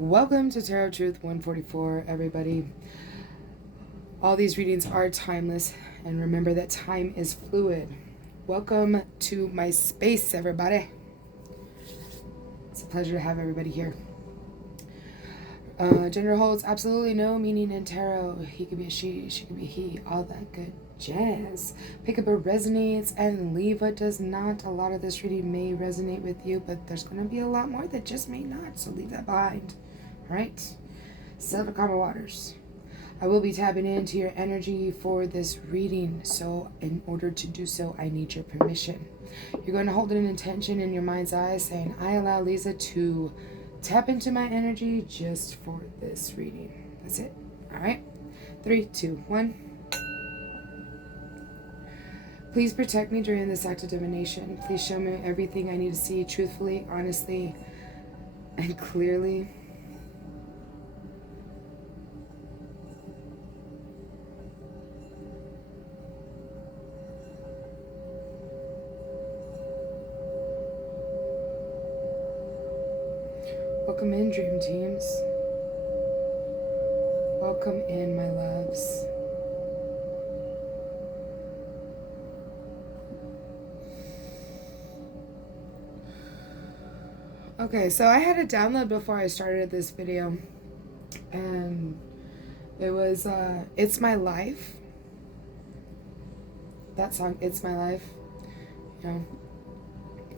Welcome to Tarot Truth 144, everybody. All these readings are timeless, and remember that time is fluid. Welcome to my space, everybody. It's a pleasure to have everybody here. Gender holds absolutely no meaning in tarot. He could be a she could be a he, all that good jazz. Pick up what resonates and leave what does not. A lot of this reading may resonate with you, but there's going to be a lot more that just may not, so leave that behind. All right? Settle the calmer waters. I will be tapping into your energy for this reading, so in order to do so, I need your permission. You're going to hold an intention in your mind's eye saying, I allow Lisa to tap into my energy just for this reading. That's it. All right? 3, 2, 1. Please protect me during this act of divination. Please show me everything I need to see truthfully, honestly, and clearly. Welcome in, dream teams. Welcome in, my loves. Okay, so I had a download before I started this video, and it was, It's My Life. That song, It's My Life, you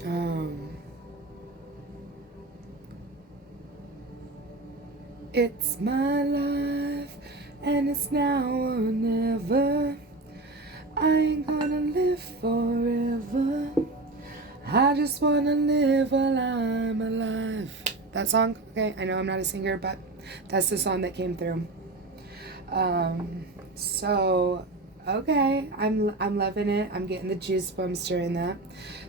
know. It's my life, and it's now or never. I ain't gonna live forever. I just wanna live while I'm alive. That song, okay, I know I'm not a singer, but that's the song that came through. So, okay, I'm loving it. I'm getting the goosebumps during that.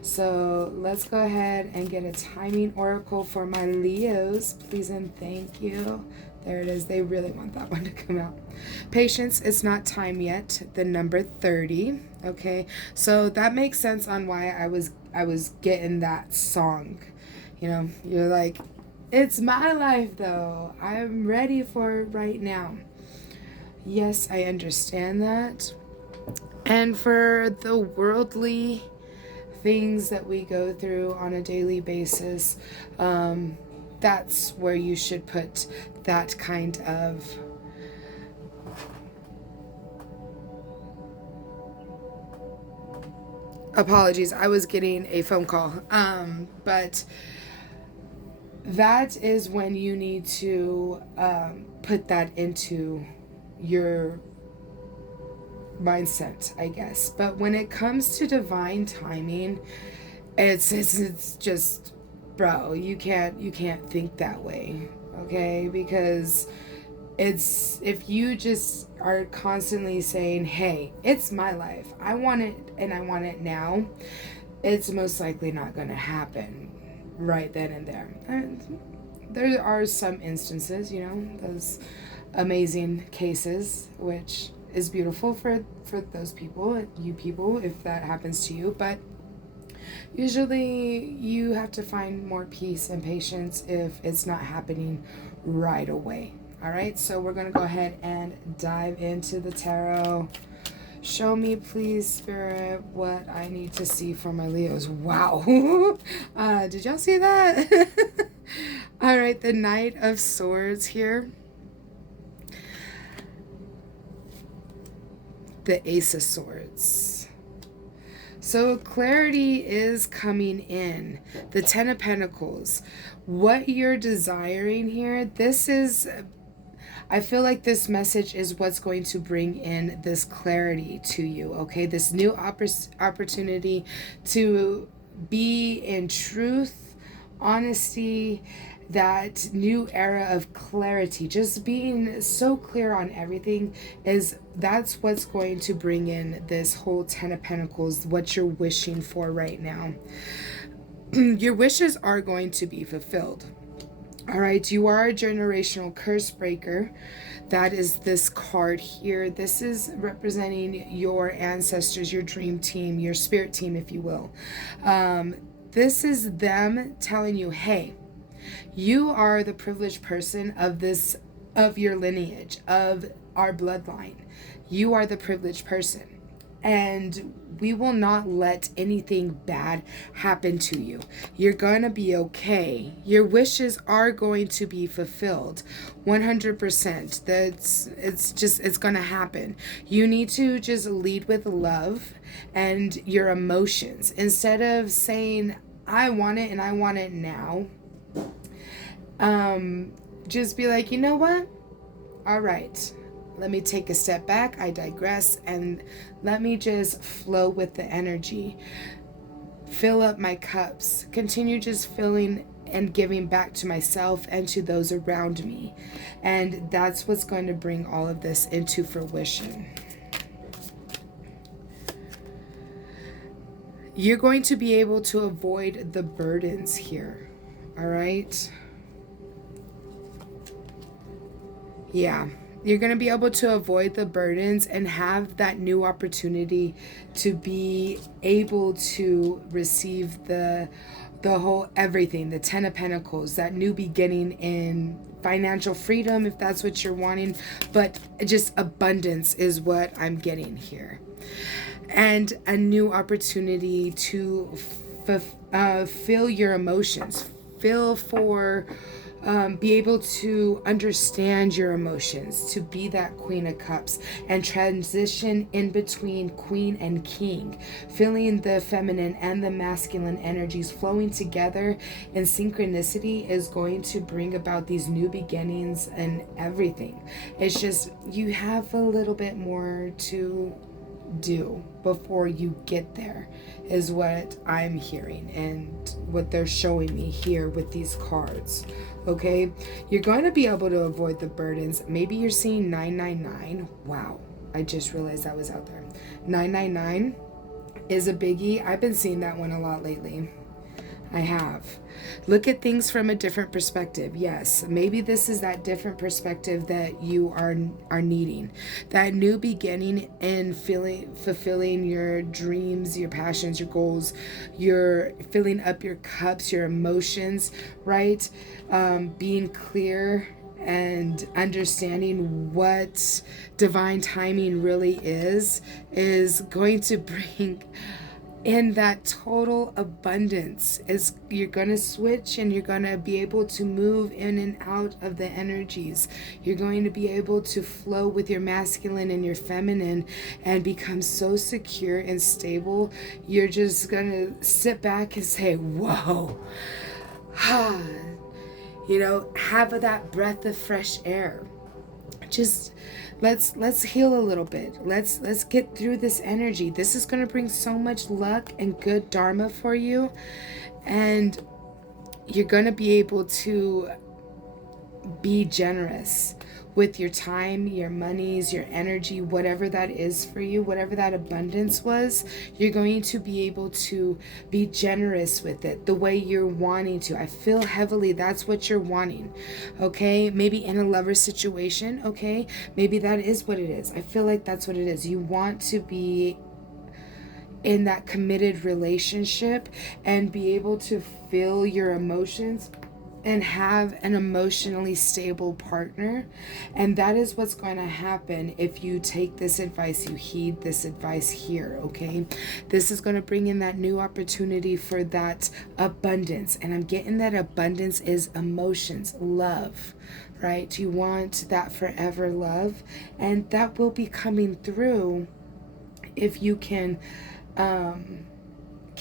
So let's go ahead and get a timing oracle for my Leos, please and thank you. There it is. They really want that one to come out. Patience, it's not time yet. The number 30. Okay, so that makes sense on why I was getting that song. You know, you're like, it's my life though. I'm ready for it right now. Yes, I understand that. And for the worldly things that we go through on a daily basis, that's where you should put that kind of apologies, I was getting a phone call, but that is when you need to put that into your mindset, I guess. But when it comes to divine timing, it's just, bro, you can't think that way, okay? Because it's, if you just are constantly saying, hey, it's my life, I want it and I want it now, it's most likely not going to happen right then and there. And there are some instances, you know, those amazing cases, which is beautiful for those people, you people, if that happens to you. But usually you have to find more peace and patience if it's not happening right away. All right, so we're going to go ahead and dive into the tarot. Show me, please, Spirit, what I need to see for my Leos. Wow. Did y'all see that? All right, the Knight of Swords here. The Ace of Swords. So clarity is coming in. The Ten of Pentacles. What you're desiring here, this is, I feel like this message is what's going to bring in this clarity to you, okay? This new opportunity to be in truth, honesty, that new era of clarity, just being so clear on everything, that's what's going to bring in this whole Ten of Pentacles, what you're wishing for right now. Your wishes are going to be fulfilled. All right, you are a generational curse breaker. That is this card here. This is representing your ancestors, your dream team, your spirit team, if you will. This is them telling you, hey, You are the privileged person of your lineage, of our bloodline. You are the privileged person. And we will not let anything bad happen to you. You're going to be okay. Your wishes are going to be fulfilled 100%. It's going to happen. You need to just lead with love and your emotions instead of saying, I want it and I want it now. Just be like, you know what? All right. Let me take a step back. I digress. And let me just flow with the energy. Fill up my cups. Continue just filling and giving back to myself and to those around me. And that's what's going to bring all of this into fruition. You're going to be able to avoid the burdens here. All right? Yeah. You're going to be able to avoid the burdens and have that new opportunity to be able to receive the whole everything, the 10 of Pentacles, that new beginning in financial freedom, if that's what you're wanting. But just abundance is what I'm getting here. And a new opportunity to feel your emotions, feel for... be able to understand your emotions, to be that Queen of Cups and transition in between Queen and King, feeling the feminine and the masculine energies flowing together in synchronicity is going to bring about these new beginnings and everything. It's just, you have a little bit more to do before you get there, is what I'm hearing and what they're showing me here with these cards. Okay, you're going to be able to avoid the burdens. Maybe you're seeing 999. Wow, I just realized that was out there. 999 is a biggie. I've been seeing that one a lot lately. I have. Look at things from a different perspective. Yes, maybe this is that different perspective that you are needing. That new beginning in fulfilling your dreams, your passions, your goals, your filling up your cups, your emotions, right? Being clear and understanding what divine timing really is going to bring in that total abundance. Is you're going to switch and you're going to be able to move in and out of the energies. You're going to be able to flow with your masculine and your feminine and become so secure and stable. You're just going to sit back and say, whoa, you know, have that breath of fresh air. Just let's heal a little bit. Let's get through this energy. This is going to bring so much luck and good dharma for you, and you're going to be able to be generous with your time, your monies, your energy, whatever that is for you, whatever that abundance was. You're going to be able to be generous with it the way you're wanting to. I feel heavily that's what you're wanting. Okay, maybe in a lover situation. Okay, maybe that is what it is. I feel like that's what it is. You want to be in that committed relationship and be able to feel your emotions and have an emotionally stable partner. And that is what's going to happen if you take this advice, you heed this advice here, okay? This is going to bring in that new opportunity for that abundance. And I'm getting that abundance is emotions, love, right? You want that forever love. And that will be coming through if you can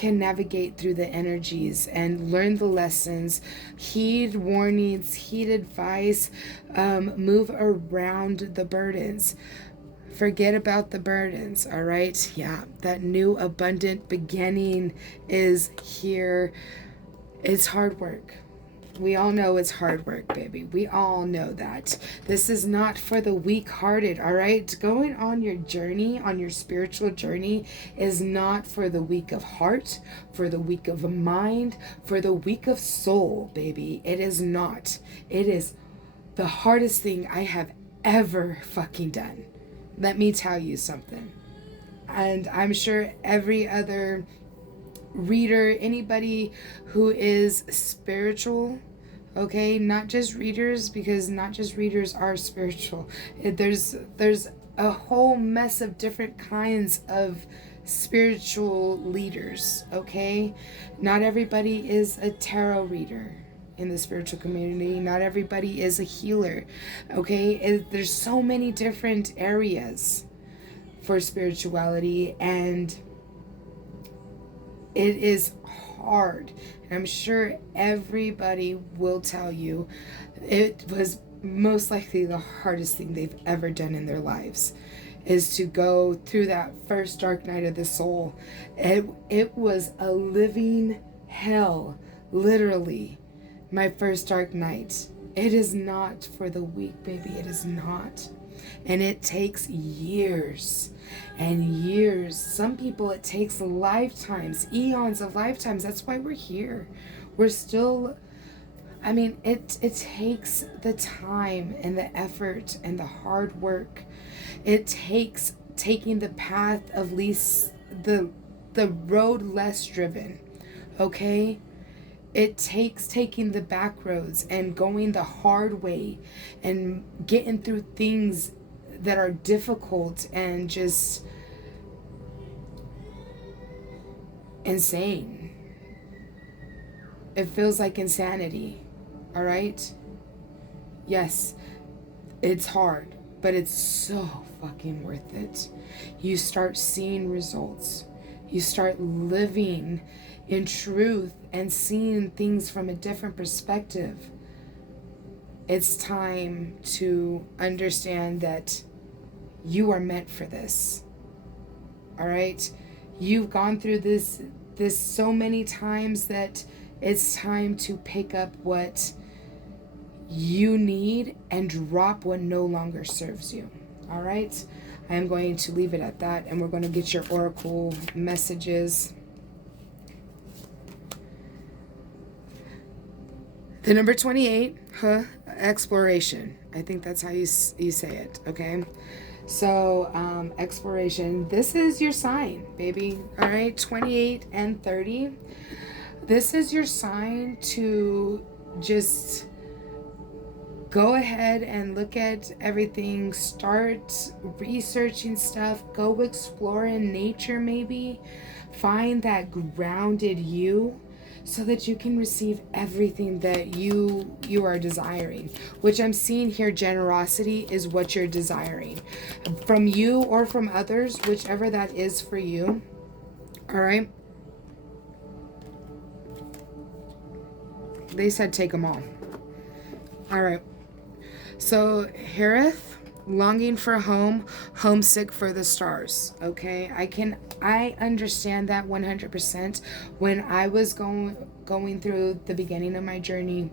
navigate through the energies and learn the lessons, heed warnings, heed advice, move around the burdens. Forget about the burdens, all right? Yeah, that new abundant beginning is here. It's hard work. We all know it's hard work, baby. We all know that. This is not for the weak-hearted, all right? Going on your journey, on your spiritual journey, is not for the weak of heart, for the weak of mind, for the weak of soul, baby. It is not. It is the hardest thing I have ever fucking done. Let me tell you something. And I'm sure every other reader, anybody who is spiritual, Okay, not just readers, because not just readers are spiritual. There's a whole mess of different kinds of spiritual leaders. Okay, not everybody is a tarot reader in the spiritual community. Not everybody is a healer. Okay, there's so many different areas for spirituality, and it is hard. And I'm sure everybody will tell you it was most likely the hardest thing they've ever done in their lives, is to go through that first dark night of the soul. It was a living hell, literally, my first dark night. It is not for the weak, baby. It is not. And it takes years and years. Some people, it takes lifetimes, eons of lifetimes. That's why we're here. We're still, I mean, it takes the time and the effort and the hard work. It takes taking the path of least, the road less driven. Okay? It takes taking the back roads and going the hard way and getting through things that are difficult and just insane. It feels like insanity. All right? Yes, it's hard, but it's so fucking worth it. You start seeing results. You start living in truth and seeing things from a different perspective. It's time to understand that you are meant for this. All right? You've gone through this so many times that it's time to pick up what you need and drop what no longer serves you. All right? I am going to leave it at that, and we're going to get your oracle messages. The number 28, exploration. I think that's how you say it, okay? So, exploration. This is your sign, baby. All right, 28 and 30. This is your sign to just go ahead and look at everything. Start researching stuff. Go explore in nature, maybe. Find that grounded you, so that you can receive everything that you are desiring. Which I'm seeing here, generosity is what you're desiring. From you or from others, whichever that is for you. All right? They said take them all. All right. So, Harith, longing for home, homesick for the stars. Okay, I understand that 100%. When I was going through the beginning of my journey,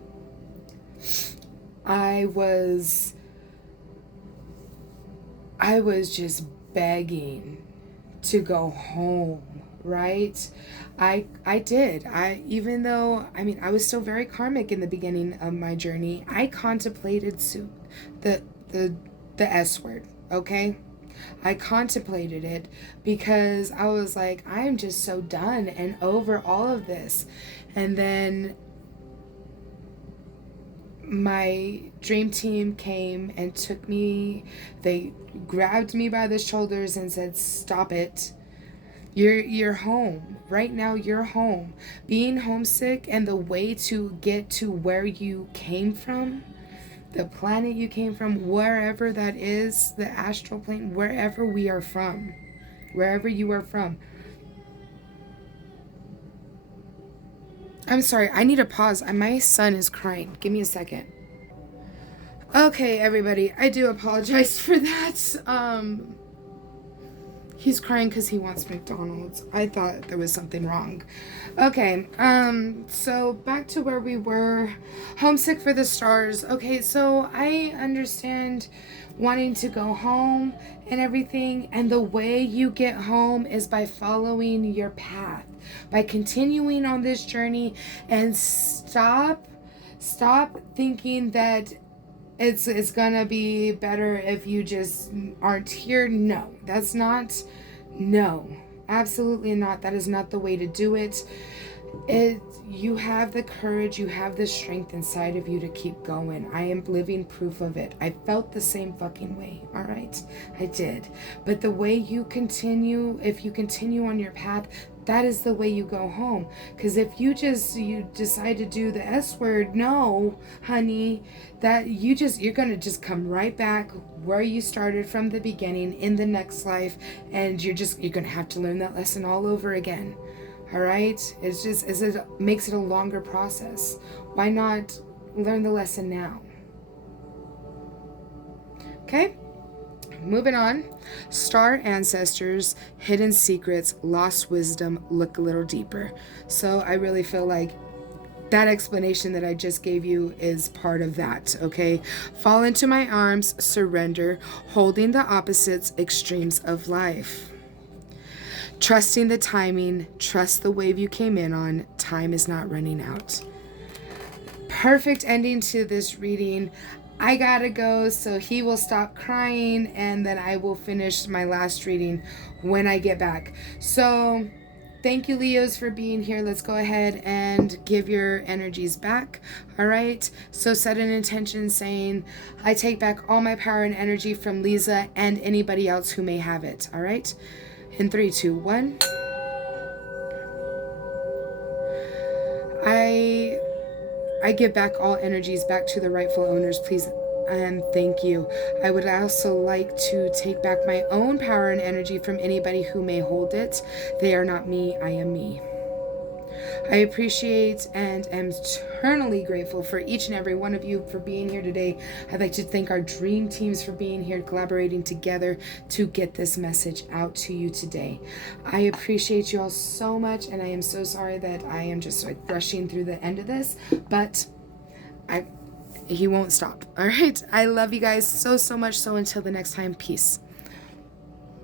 I was just begging to go home, right? I did. Even though, I mean, I was still very karmic in the beginning of my journey, I contemplated the S word, okay? I contemplated it because I was like, I am just so done and over all of this. And then my dream team came and took me. They grabbed me by the shoulders and said, stop it. You're home. Right now you're home. Being homesick and the way to get to where you came from, the planet you came from, wherever that is, the astral plane, wherever we are from, wherever you are from. I'm sorry, I need a pause. My son is crying. Give me a second. Okay, everybody, I do apologize for that. He's crying because he wants McDonald's. I thought there was something wrong. Okay, so back to where we were. Homesick for the stars. Okay, so I understand wanting to go home and everything. And the way you get home is by following your path. By continuing on this journey, and stop thinking that it's gonna be better if you just aren't here. No, that's not. No, absolutely not. That is not the way to do it. You have the courage, you have the strength inside of you to keep going. I am living proof of it. I felt the same fucking way, all right? I did. But the way you continue, if you continue on your path, that is the way you go home. Because if you decide to do the S word, no, honey, that you're gonna just come right back where you started from the beginning in the next life, and you're gonna have to learn that lesson all over again. All right, it makes it a longer process. Why not learn the lesson now? Okay, moving on. Star ancestors, hidden secrets, lost wisdom, look a little deeper. So I really feel like that explanation that I just gave you is part of that, okay? Fall into my arms, surrender, holding the opposites, extremes of life. Trusting the timing, trust the wave you came in on, time is not running out. Perfect ending to this reading. I gotta go, so he will stop crying, and then I will finish my last reading when I get back. So thank you, Leos, for being here. Let's go ahead and give your energies back. All right. So set an intention saying, I take back all my power and energy from Lisa and anybody else who may have it. All right. In 3, 2, 1. I give back all energies back to the rightful owners, please, and thank you. I would also like to take back my own power and energy from anybody who may hold it. They are not me, I am me. I appreciate and am eternally grateful for each and every one of you for being here today. I'd like to thank our dream teams for being here, collaborating together to get this message out to you today. I appreciate you all so much, and I am so sorry that I am just like rushing through the end of this, but he won't stop. All right. I love you guys so much. So until the next time, peace.